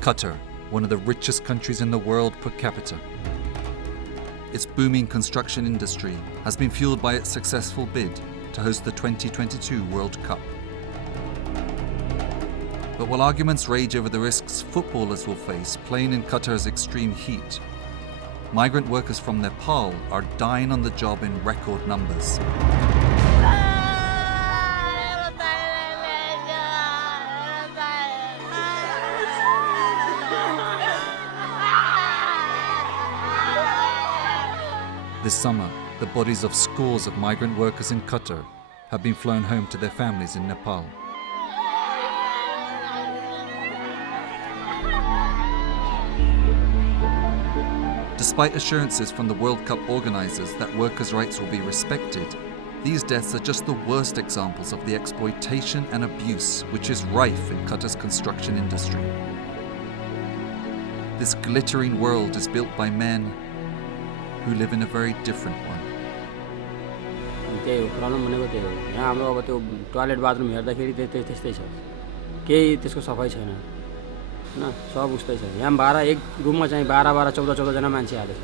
Qatar, one of the richest countries in the world per capita. Its booming construction industry has been fueled by its successful bid to host the 2022 World Cup. But while arguments rage over the risks footballers will face playing in Qatar's extreme heat, migrant workers from Nepal are dying on the job in record numbers. This summer, the bodies of scores of migrant workers in Qatar have been flown home to their families in Nepal. Despite assurances from the World Cup organizers that workers' rights will be respected, these deaths are just the worst examples of the exploitation and abuse which is rife in Qatar's construction industry. This glittering world is built by men who live in a very different one. त्यही हो problem भनेको त्यही हो यहाँ हाम्रो अब त्यो toilet bathroom हेर्दाखेरि त्यस्तै छ केही त्यसको सफाइ छैन हैन सब उस्तै छ यहाँ 12 एक रुममा चाहिँ 12 14 जना मान्छे हालेछ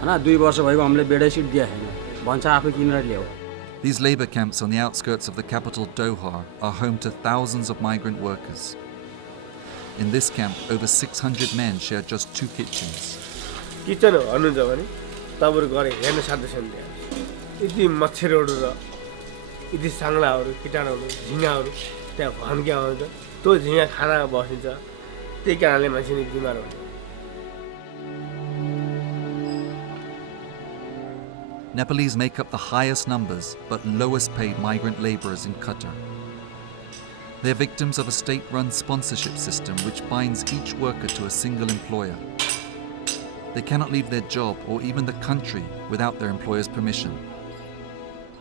हैन 2 वर्ष भएको हामीले बेडै सिट दिया छैन भन्छ आफै किनेर ल्याऊ. These labor camps on the outskirts of the capital Doha are home to thousands of migrant workers. In this camp, over 600 men share just 2 kitchens. Kitchen भन्नुहुन्छ भने तपाईहरु गरे हेर्न सक्दैछन् त्यहाँ यति मच्छरहरु र यति सांगलाहरु कीटाणुहरु झिंगाहरु त्यहाँ भन्क्या आउँछ त्यो झिंगा खाना बसिन्छ त्यही कारणले मान्छे नि बिमार हुन्छ. Nepalese make up the highest numbers but lowest paid migrant laborers in Qatar. They are victims of a state-run sponsorship system which binds each worker to a single employer. They cannot leave their job or even the country without their employer's permission.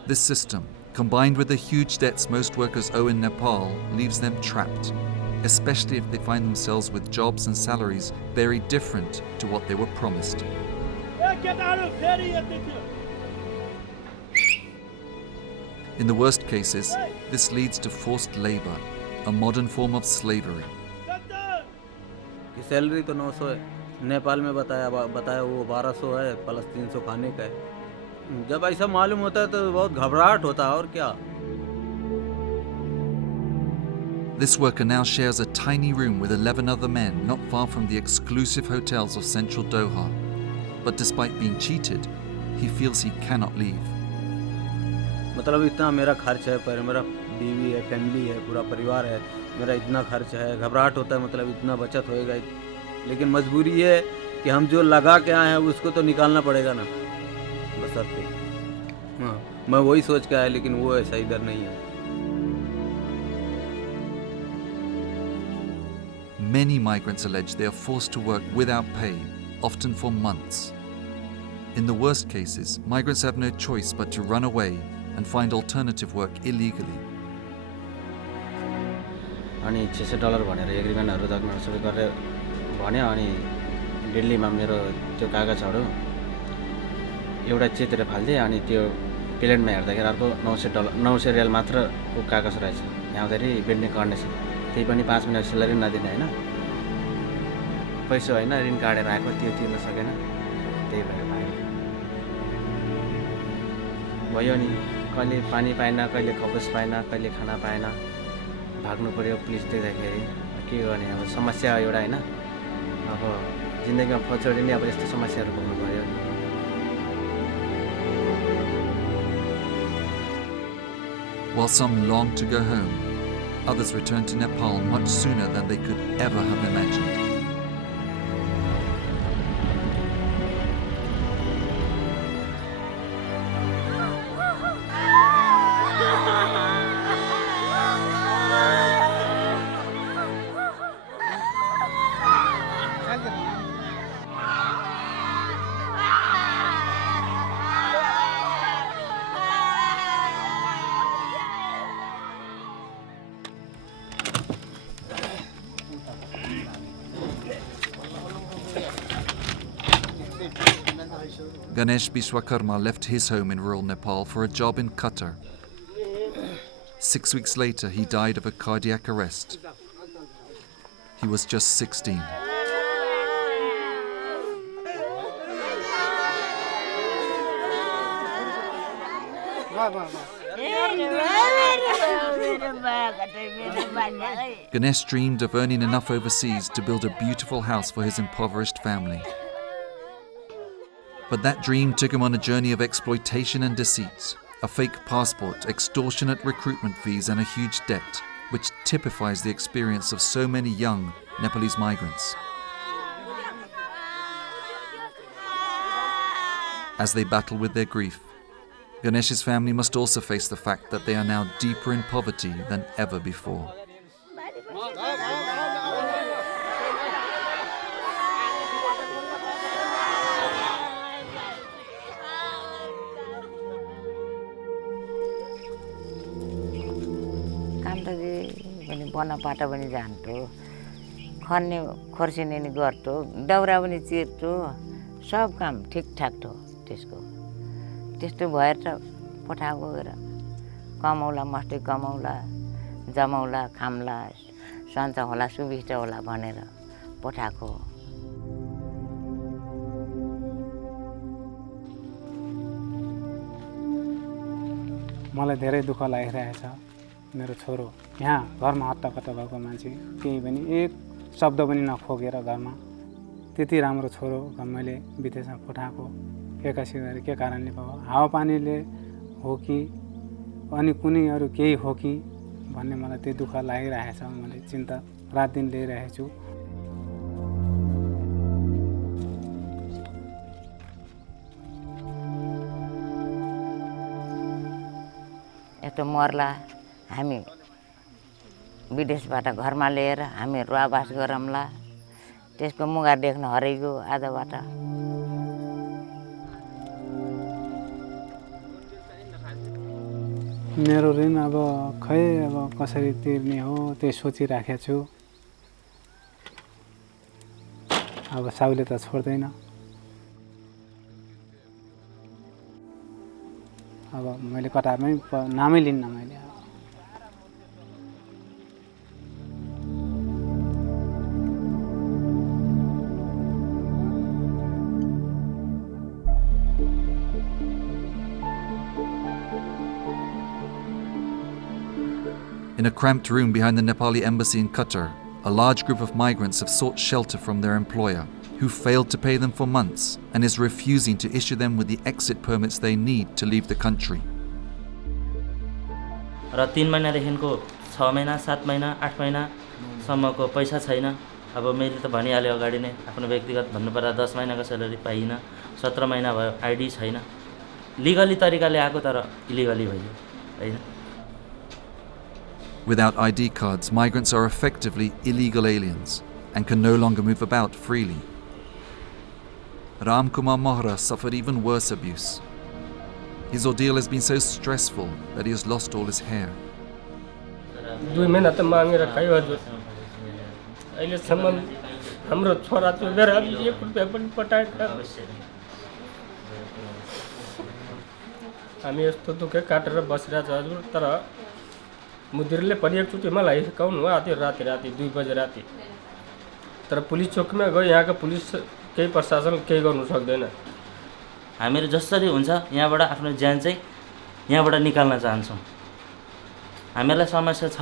This system, combined with the huge debts most workers owe in Nepal, leaves them trapped, especially if they find themselves with jobs and salaries very different to what they were promised. In the worst cases, this leads to forced labor, a modern form of slavery. Salary तो 900 है नेपाल में बताया वो 1200 है plus 300 खाने का है. जब ऐसा मालूम होता है तो बहुत घबराहट होता है और क्या. This worker now shares a tiny room with 11 other men not far from the exclusive hotels of central Doha. But despite being cheated, he feels he cannot leave. मतलब इतना मेरा खर्च है पर मेरा बीवी है फैमिली है पूरा परिवार है मेरा इतना खर्च है घबराहट होता है मतलब इतना बचत होएगा लेकिन मजबूरी है कि हम जो लगा के आए हैं उसको तो निकालना पड़ेगा ना बसरते. हाँ मैं वही सोच के आया लेकिन वो ऐसा इधर नहीं है. Many migrants allege they are forced to work without pay, often for months. In the worst cases, migrants have no choice but to run away and find alternative work illegally. अनि $600 भनेर एग्रीमेन्टहरु डकुमेन्ट सबै गरेर भन्यो अनि दिल्लीमा मेरो त्यो कागजहरु एउटा चेतेर फाल्दिए अनि त्यो प्लेनमा हेर्दाखेरि अर्को $900 रियल मात्रको कागज रहेछ. यहाँ आउँदाखेरि बिल्डिङ कन्डिसन त्यही पनि 5 महिना स्यालेरी नदिने हैन पैसा हैन ऋण काटेर आएको त्यो तिर्न सकेन त्यही भएर भयो नि कहिले पानी पाएन कहिले खपस पाएन कहिले खाना पाएन भाग्नु पर्यो पुलिस देख्दाखेरि के गर्ने अब समस्या एउटा हैन अब जिन्दगीमा पछौडी नि अब यस्तो समस्याहरु भोग्नु पर्यो. While some long to go home, others return to Nepal much sooner than they could ever have imagined. Ganesh Biswakarma left his home in rural Nepal for a job in Qatar. 6 weeks later, he died of a cardiac arrest. He was just 16. Ganesh dreamed of earning enough overseas to build a beautiful house for his impoverished family. But that dream took him on a journey of exploitation and deceit, a fake passport, extortionate recruitment fees, and a huge debt, which typifies the experience of so many young Nepalese migrants. As they battle with their grief, Ganesh's family must also face the fact that they are now deeper in poverty than ever before. बनापाटा पनि जान्थ्यो खन्ने खोर्सिने नि गर्थ्यो दाउरा पनि चिर्थ्यो सब काम ठिकठाक थियो त्यसको त्यस्तो भएर त पठाएको गएर कमाउला मस्ती कमाउला जमाउला खामला सन्च होला सुविस्ता होला भनेर पठाएको मलाई धेरै दुःख लागिरहेछ मेरो छोरो यहाँ घरमा हत्तापत्ता भएको मान्छे केही पनि एक शब्द पनि नखोकेर घरमा त्यति राम्रो छोरो मैले विदेशमा पठाएको एक्कासी गरी के कारणले भयो हावापानीले हो कि अनि कुनै अरू केही हो कि भन्ने मलाई त्यो दुःख लागिरहेछ मैले चिन्ता रात दिन लिइरहेको छु यस्तो मर्ला हामी विदेशबाट घरमा लिएर हामी रुवाबास गरौँला त्यसको मुगा देख्न हरेको आधाबाट मेरो ऋण अब खै अब कसरी तिर्ने हो त्यो सोचिराखेको छु अब साउले त छोड्दैन अब मैले कतारमै नामै लिन्न मैले In a cramped room behind the Nepali embassy in Qatar, a large group of migrants have sought shelter from their employer, who failed to pay them for months and is refusing to issue them with the exit permits they need to leave the country. र 3 महिनादेखिको 6 महिना 7 महिना 8 महिनासम्मको पैसा छैन अब मैले त भनिहालेँ अगाडि नै आफ्नो व्यक्तिगत भन्नुपर्दा 10 महिनाको स्यालेरी पाइन 17 महिना भयो आइडी छैन लिगली तरिकाले आएको तर इलिगली भयो हैन Without ID cards, migrants are effectively illegal aliens and can no longer move about freely. Ram Kumar Mohra suffered even worse abuse. His ordeal has been so stressful that he has lost all his hair. 2 महिना त मागेर खायो हजुर अहिलेसम्म हाम्रो छोरा त्यो बेर 1 रुपैयाँ पनि पठाएन हामी यस्तो दुःख काटेर बसिरहेछ हजुर तर मुदिरले पनि एकचोटि मलाई हिर्काउनु आयो राति 2 बजे राति तर पुलिस चौकीमा गयो यहाँको पुलिस केही प्रशासन केही गर्नु सक्दैन हामीहरु जसरी हुन्छ यहाँबाट आफ्नो ज्यान चाहिँ यहाँबाट निकाल्न चाहन्छौं हामीलाई समस्या छ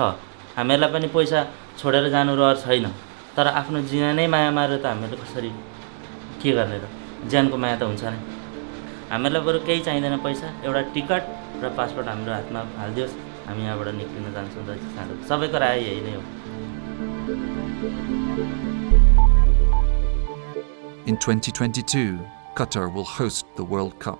हामीलाई पनि पैसा छोडेर जानु रहर छैन तर आफ्नो ज्यान नै माया मारेर त हामीले कसरी के गर्ने र ज्यानको माया त हुन्छ नि हामीलाई बरु केही चाहिदैन पैसा एउटा टिकट र पासपोर्ट हाम्रो हातमा हाल्दियोस् हामी यहाँबाट निक्लिन जान्छौं त सबैको राय यही नै हो In 2022, Qatar will host the World Cup.